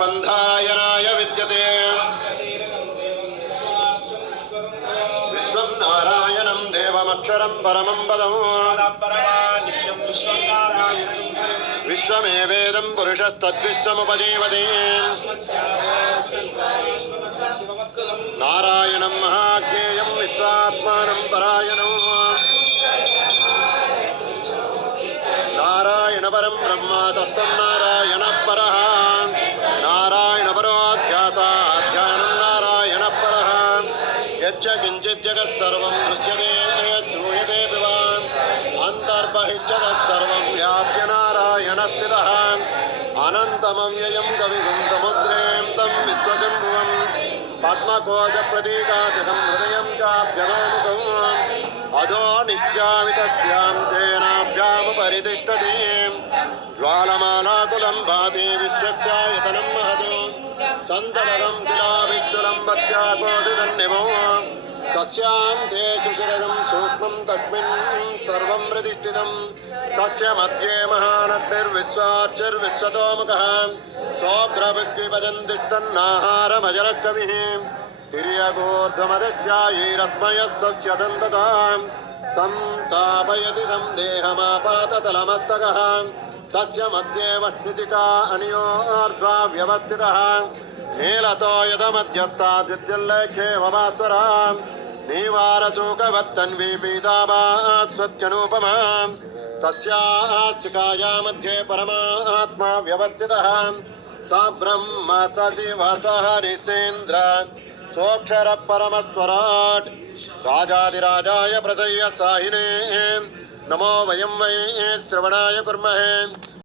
बन्धायनाय विद्यते विश्वं नारायणं देवमक्षरं परमं पदम् विश्वमेवेदं पुरुषस्तद्विश्वमुपजीवति नारायणं महाज्ञेयं विश्वात्मानं परायणं नारायण परं ब्रह्म तत्त्वं नारायण परः नारायण परोऽध्याता ध्यानं नारायण परः यच्च किञ्चित् जगत्सर्वं दृश्यते श्रूयते पिबान् अन्तर्बहिश्च तत्सर्वं व्याप्य नारायण स्थितः अनन्तमव्ययं कविगुं समुद्रें तं विश्वजम्बुवं पद्मकोशप्रतीकाशकं हृदयं चाभ्यनोमुखम् अधो निश्चामि तस्यां तेनाभ्यामुपरितिष्ठति ज्वालमालाकुलं भाति विश्वस्यायतनं महतो सन्ततं शिलावित्तुलं वत्याकोटितन्निमो तस्यां तेषु शिरगं सूक्ष्मं तस्मिन् सर्वं प्रतिष्ठितं तस्य मध्ये महानग्निर्विश्वार्चिर्विश्वतोमुखः सोऽग्रविद्विभजन्तिष्ठन्नाहारमजरकविः तिर्यगोर्ध्वमदस्यायैरत्मयस्तस्य दन्ततां संतापयति संदेहमापाततलमस्तकः तस्य मध्ये वह्निचिका अनियोर्ध्वा व्यवस्थितः नीलतो यदमध्यस्ताद्विद्युल्लेखे वभास्वरा नीवारशोकवत्तन्वी पीताभास्वत्यनुपमा तस्याः शिखाया मध्ये परमात्मा व्यवस्थितः स ब्रह्म स शिव स हरिसेन्द्र सोऽक्षरः परमस्वराट् राजाधिराजाय प्रसह्य साहिने नमो वयं वै श्रवणाय कुर्महे।